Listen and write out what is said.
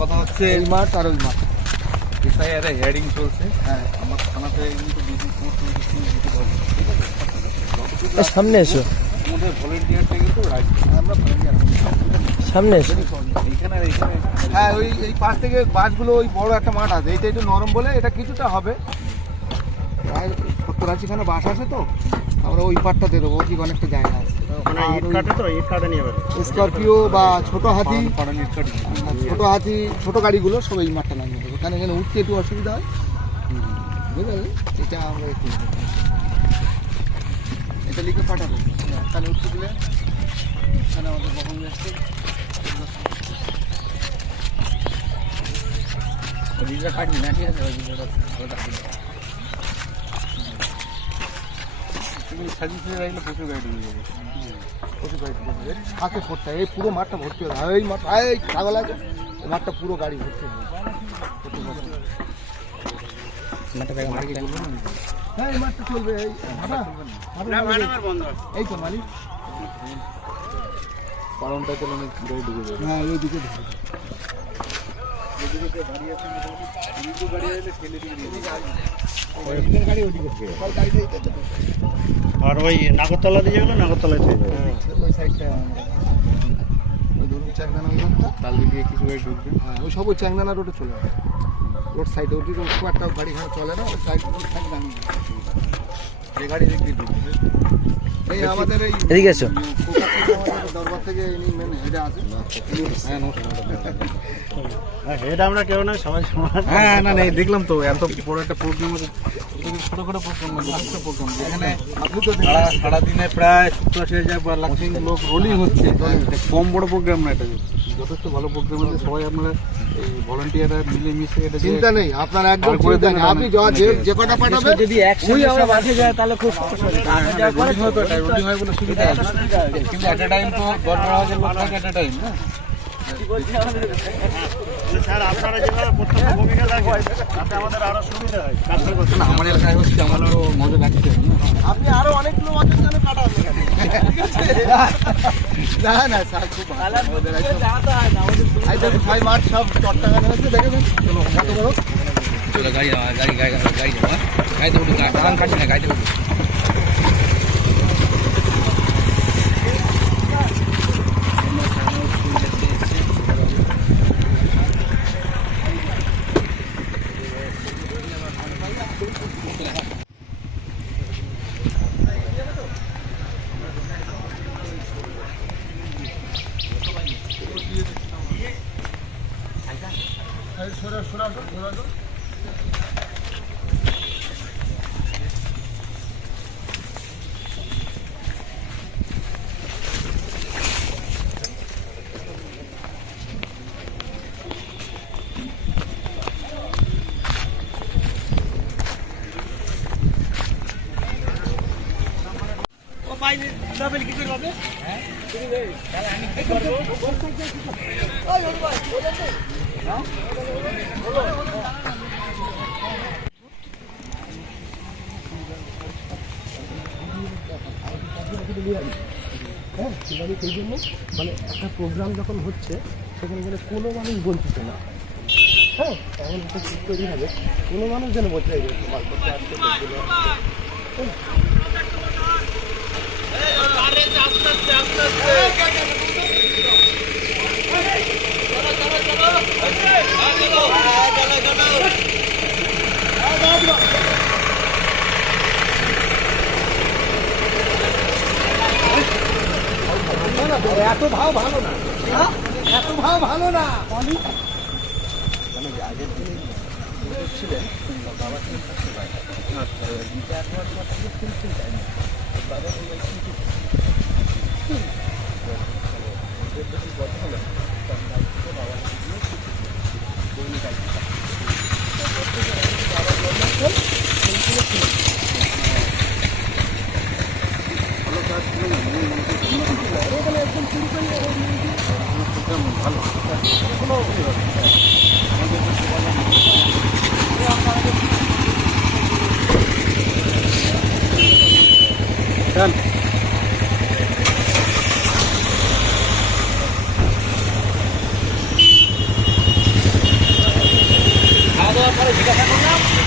কথা হচ্ছে এই মাঠ আর ওই মাঠ হেয়ারিং চলছে। হ্যাঁ, আমার থানাতে সামনে এসো, সামনে এসো। হ্যাঁ, ওই এই পাশ থেকে বাসগুলো, ওই বড় একটা মাঠ আছে, এটা একটু নরম বলে এটা কিছুটা হবে। প্রায় 70-80খানা বাস আছে, তো আমরা ওই পাটটা দিয়ে দেবো, ওদিকে অনেকটা জায়গা আছে। স্করপিও বা ছোট হাতি, ছোট গাড়িগুলো সব এই মাঠটা নামিয়ে দেবো, কারণ এখানে উঠতে একটু অসুবিধা হয়, বুঝলেন? এটা আমরা একটু এটা লিখে পাঠাবো, এখানে উঠতে দিলে এখানে আমাদের বহন আসছে। কাটবি না, ঠিক আছে? তুমি সাজিয়ে রাখলে প্রচুর গাড়ি ঢুকে যাবে, প্রচুর গাড়ি ঢুকে যাবে। ফাঁকে ভর্তি, এই পুরো মাঠটা ভর্তি হবে। এই মাঠ, এই ছাগল আছে, এই মাঠটা পুরো গাড়ি ভর্তি হবে। হ্যাঁ, এই মাঠটা চলবে। এই তো মালিক পালনটা চলে গাড়ি ঢুকে যাবে। হ্যাঁ, ওই দিকে ঢুকে যাবে। আর ওই নাগরতলা দিয়ে গেলো, নাগরতলায় ওই সাইডটা ওই ধরুন চ্যাংদানা ওই ঘরটা তাল দিয়ে কিছু গাড়ি ঢুকবে। হ্যাঁ, ওই সব ওই চ্যাংদানা রোডে চলে যাবে। রোড সাইডে ওদিকে খুব একটা গাড়ি ঘোড়া চলে না, ওই সাইড রোড সাইড দাঁড়িয়ে যে গাড়ি দেখবি ঢুকবে। এই আমাদের এই এদিকে এসো, দরবার থেকে ইনি মেন হেডে আছে। হ্যাঁ, হেড আমরা কেউ না, সবাই সমান। হ্যাঁ, না দেখলাম তো এত বড় একটা প্রোগ্রাম আছে, ছোটখাটো প্রোগ্রাম না, যথেষ্ট প্রোগ্রাম। এখানে সারাদিনে প্রায় 70-80 বা লাখ লোক রোলিং হচ্ছে, কম বড় প্রোগ্রাম না, এটা যথেষ্ট ভালো প্রোগ্রাম আছে। সবাই আমরা এই ভলান্টিয়াররা মিলে মিশে এটা চিন্তা নেই আপনার একদম করে দেন। আপনি যে কটা পাঠাবেন যদি একসাথে আমরা বাসে যায় তাহলে খুব সমস্যা হবে। রোলিং হয় বলে সুবিধা আছে, কিন্তু এট এ টাইম তো 10-12,000 লোক থাকে এট এ টাইম না। স্যার, আপনারা যেভাবে প্রত্যক্ষ ভূমিকা রাখেন তাতে আমাদের আরো সুবিধা হয়। আমার এলাকায় হচ্ছে, আমার তো মজা লাগছে। আপনি আরো অনেকগুলো অনেক জনে পাঠাবেন, ঠিক আছে? না না স্যার, খুব ভালো ভাই, মাঠ সব চট্টগ্রামে হচ্ছে, দেখেছেন? চলো কত বড়, চলো গাড়ি গাড়িতে উঠুন, বাগান কাটছি না, গাড়িতে উঠুন। হ্যাঁ, সেই জন্য মানে একটা প্রোগ্রাম যখন হচ্ছে সেখানে গেলে কোনো মানুষ বঞ্চিত না। হ্যাঁ, এমন একটা ঠিক তৈরি হবে, কোনো মানুষ যেন বলতে মাল করতে আসছে, এত ভাও ভালো না, এত ভাও ভালো না। আগের দিনে ছিলেন বাবা ছিলেন থাকতে পারে, বাবা ভালো কাজ ছিল না, এখানে একদম শুরু করে ভালো কোনো জিজ্ঞাসা করলাম